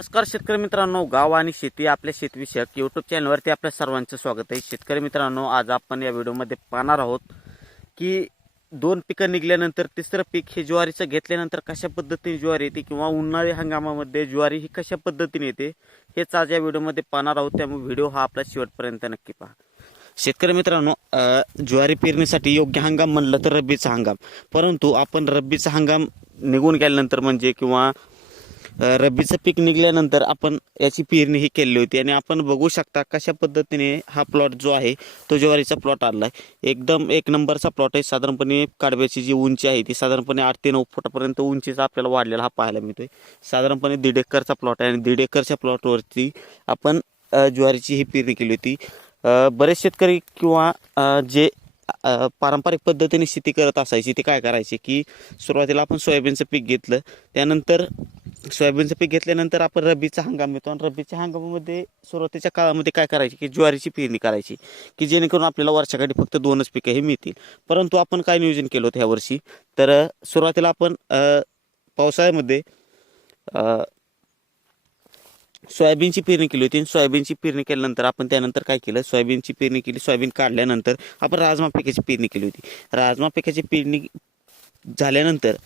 नमस्कार शेतकरी मित्रांनो, गाव आणि शेती आपल्या शेतविषयक यूट्यूब चॅनलवरती आपल्या सर्वांचं स्वागत आहे। शेतकरी मित्रांनो, आज आपण या व्हिडिओमध्ये पाहणार आहोत की दोन पिकं निघल्यानंतर तिसरं पीक हे ज्वारीचं घेतल्यानंतर कशा पद्धतीने ज्वारी येते किंवा उन्हाळी हंगामामध्ये ज्वारी ही कशा पद्धतीने येते हेच आज या व्हिडिओमध्ये पाहणार आहोत। त्यामुळे व्हिडिओ हा आपला शेवटपर्यंत नक्की पहा। शेतकरी मित्रांनो, ज्वारी पेरणीसाठी योग्य हंगाम म्हणलं तर रब्बीचा हंगाम, परंतु आपण रब्बीचा हंगाम निघून गेल्यानंतर म्हणजे किंवा रब्बीचं पीक निघाल्यानंतर आपण याची पेरणी ही केली होती आणि आपण बघू शकता कशा पद्धतीने हा प्लॉट जो आहे तो ज्वारीचा प्लॉट आला आहे। एकदम एक नंबरचा प्लॉट आहे। साधारणपणे काडव्याची जी उंची आहे ती साधारणपणे 8 ते 9 फुटापर्यंत उंचीचा आपल्याला वाढलेला हा पाहायला मिळतोय। साधारणपणे 1.5 एकरचा प्लॉट आहे आणि 1.5 एकरच्या प्लॉटवरती आपण ज्वारीची ही पेरणी केली होती। बरेच शेतकरी किंवा जे पारंपरिक पद्धतीने शेती करत असायची ते काय करायचे की सुरुवातीला आपण सोयाबीनचं पीक घेतलं, त्यानंतर सोयाबीनचं पीक घेतल्यानंतर आपण रब्बीचा हंगाम येतो आणि रब्बीच्या हंगामामध्ये सुरुवातीच्या काळामध्ये काय करायचे की ज्वारीची पेरणी करायची की जेणेकरून आपल्याला वर्षाकाठी फक्त 2च पिकं हे मिळतील। परंतु आपण काय नियोजन केलं होतं ह्यावर्षी, तर सुरुवातीला आपण पावसाळ्यामध्ये सोयाबीनची पेरणी केली होती। सोयाबीनची पेरणी केल्यानंतर आपण त्यानंतर काय केलं, सोयाबीनची पेरणी केली, सोयाबीन काढल्यानंतर आपण राजमा पिकाची पेरणी केली होती। राजमा पिकाची पेरणी झाल्यानंतर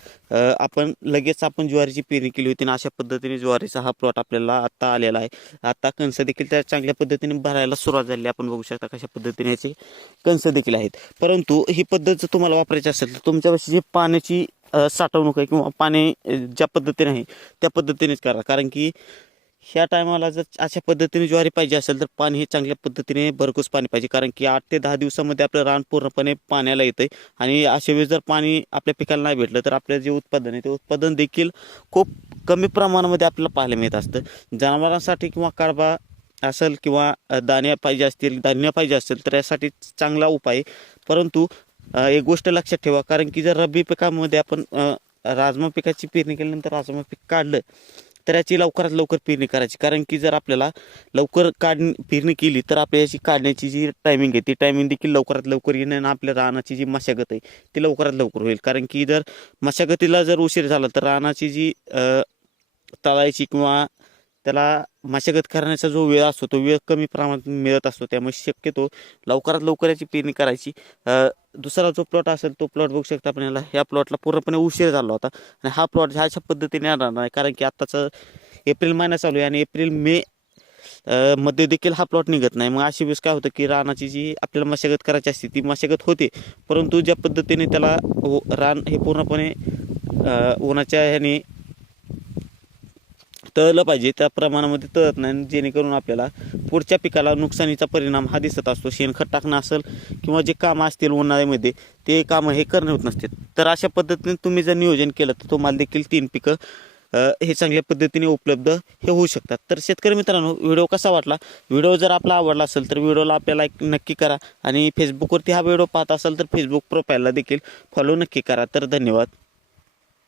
आपण लगेच ज्वारीची पेरणी केली होती आणि अशा पद्धतीने ज्वारीचा हा प्लॉट आपल्याला आता आलेला आहे। आता कणस देखील त्या चांगल्या पद्धतीने भरायला सुरुवात झाली। आपण बघू शकता कशा पद्धतीने याचे कणस देखील आहेत। परंतु ही पद्धत जर तुम्हाला वापरायची असेल तर तुमच्यापाशी जी पाण्याची साठवणूक आहे किंवा पाणी ज्या पद्धतीने आहे त्या पद्धतीनेच करा, कारण की ह्या टायमाला जर अशा पद्धतीने ज्वारी पाहिजे असेल तर पाणी हे चांगल्या पद्धतीने भरघोस पाणी पाहिजे, कारण की 8 ते 10 दिवसामध्ये आपलं रान पूर्णपणे पाण्याला येतं आणि अशा वेळेस जर पाणी आपल्या पिकाला नाही भेटलं तर आपलं जे उत्पादन आहे ते उत्पादन देखील खूप कमी प्रमाणामध्ये आपल्याला पाहायला मिळत असतं। जनावरांसाठी किंवा कडबा असेल किंवा धान्य पाहिजे असतील, धान्य पाहिजे असेल तर यासाठी चांगला उपाय। परंतु एक गोष्ट लक्षात ठेवा, कारण की जर रब्बी पिकामध्ये आपण राजमा पिकाची पेरणी केल्यानंतर राजमा पीक काढलं तर याची लवकरात लवकर पेरणी करायची, कारण की जर आपल्याला लवकर पेरणी केली तर आपल्या याची काढण्याची जी टायमिंग आहे ती टायमिंग देखील लवकरात लवकर येणे आणि आपल्या रानाची जी मशागत आहे ती लवकरात लवकर होईल। कारण की जर मशागतीला जर उशीर झाला तर रानाची जी तळायची किंवा त्याला मशागत करण्याचा जो वेळ असतो तो वेळ कमी प्रमाणात मिळत असतो। त्यामुळे शक्यतो लवकरात लवकर याची पेरणी करायची। दुसरा जो प्लॉट असेल तो प्लॉट बघू शकता आपण, याला ह्या प्लॉटला पूर्णपणे उशीर झाला होता आणि हा प्लॉट ह्याच्या पद्धतीने येणार नाही, कारण की आत्ताचं एप्रिल महिना चालू आहे आणि एप्रिल मे मध्ये देखील हा प्लॉट निघत नाही। मग अशी वेळेस काय होतं की रानाची जी आपल्याला मशागत करायची असते ती मशागत होते, परंतु ज्या पद्धतीने त्याला रान हे पूर्णपणे उन्हाच्या ह्याने तळलं पाहिजे त्या प्रमाणामध्ये तळत नाही, जेणेकरून आपल्याला पुढच्या पिकाला नुकसानीचा परिणाम हा दिसत असतो। शेणखत टाकणं असेल किंवा जे कामं असतील उन्हाळ्यामध्ये ते कामं हे करणे होत नसते। तर अशा पद्धतीने तुम्ही जर नियोजन केलं तर तुम्हाला देखील 3 पिकं हे चांगल्या पद्धतीने उपलब्ध हे होऊ शकतात। तर शेतकरी मित्रांनो, व्हिडिओ कसा वाटला, व्हिडिओ जर आपला आवडला असेल तर व्हिडिओला आपल्याला लाईक नक्की करा आणि फेसबुकवरती हा व्हिडिओ पाहत असाल तर फेसबुक प्रोफाईलला देखील फॉलो नक्की करा। तर धन्यवाद।